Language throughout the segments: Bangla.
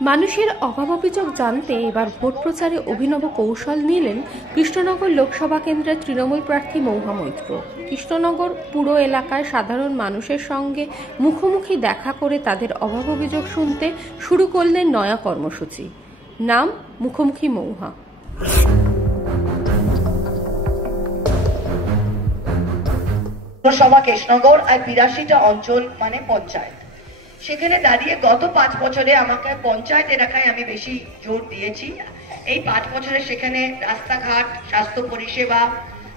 মানুষের অভাব অভিযোগ জানতে এবার ভোট প্রচারে অভিনব কৌশল নিলেন কৃষ্ণনগর লোকসভা কেন্দ্রের তৃণমূল প্রার্থী মহুয়া মৈত্র। কৃষ্ণনগর পুর এলাকায় সাধারণ মানুষের সঙ্গে মুখোমুখি দেখা করে তাদের অভাব অভিযোগ শুনতে শুরু করলেন নয়া কর্মসূচি, নাম মুখোমুখি মহুয়া। পৌরসভা কৃষ্ণনগর আর 82টা অঞ্চল মানে পঞ্চায়েত, সেখানে দাঁড়িয়ে গত 5 বছরে আমাকে পঞ্চায়েত এলাকায় আমি বেশি জোর দিয়েছি। এই 5 বছরে সেখানে রাস্তাঘাট, স্বাস্থ্য পরিষেবা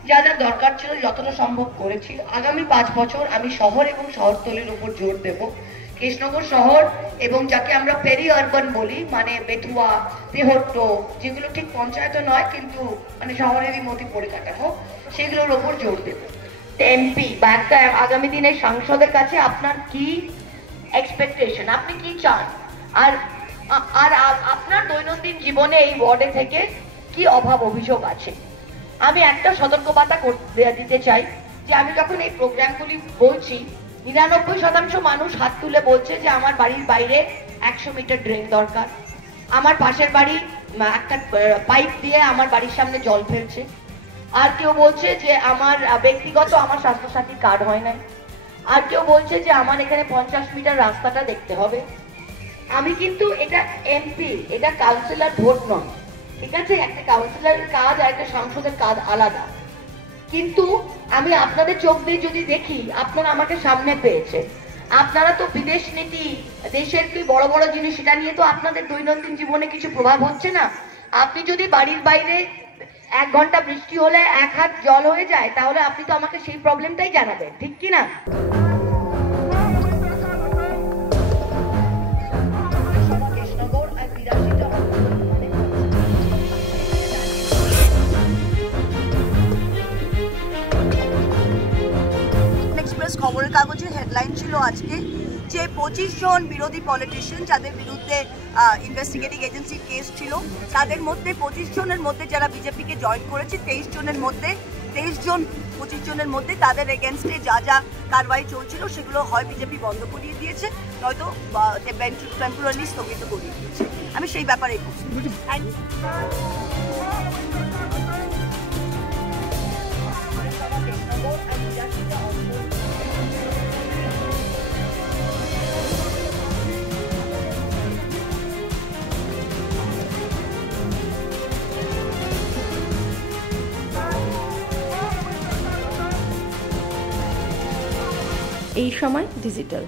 যা যা দরকার ছিল যতটা সম্ভব করেছি। আগামী 5 বছর আমি শহর এবং শহরতলির উপর জোর দেব। কৃষ্ণনগর শহর এবং যাকে আমরা পেরি আরবান বলি, মানে বেতুয়া, তেহট্ট, যেগুলো ঠিক পঞ্চায়েত নয় কিন্তু মানে শহরেরই মতো পরিকাঠামো, সেগুলোর উপর জোর দেব। এমপি বা একটা আগামী দিনের সাংসদের কাছে আপনার কি এক্সপেকটেশন, আপনি কি চান, আর আর আপনার দৈনন্দিন জীবনে এই ওয়ার্ডে থেকে কি অভাব অভিযোগ আছে। আমি একটা সতর্কবার্তা দিতে চাই যে আমি যখন এই প্রোগ্রামগুলি বলছি, 99% মানুষ হাত তুলে বলছে যে আমার বাড়ির বাইরে 100 মিটার ড্রেন দরকার, আমার পাশের বাড়ি একটা পাইপ দিয়ে আমার বাড়ির সামনে জল ফেলছে, আর কেউ বলছে যে আমার ব্যক্তিগত আমার স্বাস্থ্যসাথী কার্ড হয় নাই, আর কেউ বলছে যে আমার এখানে 50 মিটার রাস্তাটা দেখতে হবে। আমি কিন্তু এটা এমপি, এটা কাউন্সিলর ভোট নয়, ঠিক আছে? একটা কাউন্সিলরের কাজ আর একটা সাংসদের কাজ আলাদা। কিন্তু আমি আপনাদের চোখ দিয়ে যদি দেখি, আপনারা আমাকে সামনে পেয়েছে, আপনারা তো বিদেশ নীতি, দেশের কি বড় বড় জিনিস, সেটা নিয়ে তো আপনাদের দৈনন্দিন জীবনে কিছু প্রভাব হচ্ছে না। আপনি যদি বাড়ির বাইরে 1 ঘন্টা বৃষ্টি হলে 1 হাত জল হয়ে যায়, তাহলে আপনি তো আমাকে সেই প্রবলেমটাই জানাবেন, ঠিক কি না? খবরের কাগজের হেডলাইন ছিল আজকে যে 25 জন বিরোধী পলিটিশিয়ান যাদের বিরুদ্ধে ইনভেস্টিগেটিং এজেন্সির কেস ছিল, তাদের মধ্যে 25 জনের মধ্যে যারা বিজেপিকে জয়েন করেছে, 23 জনের মধ্যে 25 জনের মধ্যে তাদের এগেনস্টে যা যা কারবাই চলছিল সেগুলো হয় বিজেপি বন্ধ করিয়ে দিয়েছে, নয়তো টেম্পোরারি স্থগিত করিয়ে দিয়েছে। আমি সেই ব্যাপারেই বলছি। এই সময় ডিজিটাল।